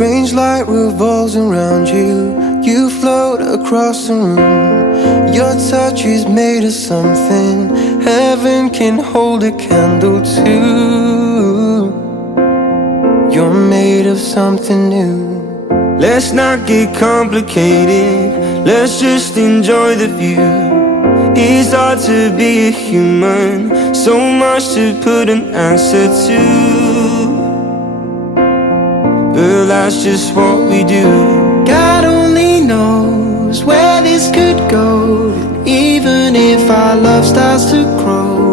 strange light revolves around you. You float across the room. Your touch is made of something heaven can hold a candle to. You're made of something new. Let's not get complicated, let's just enjoy the view. It's hard to be a human, so much to put an answer to, but that's just what we do. God only knows where this could go, and even if our love starts to grow,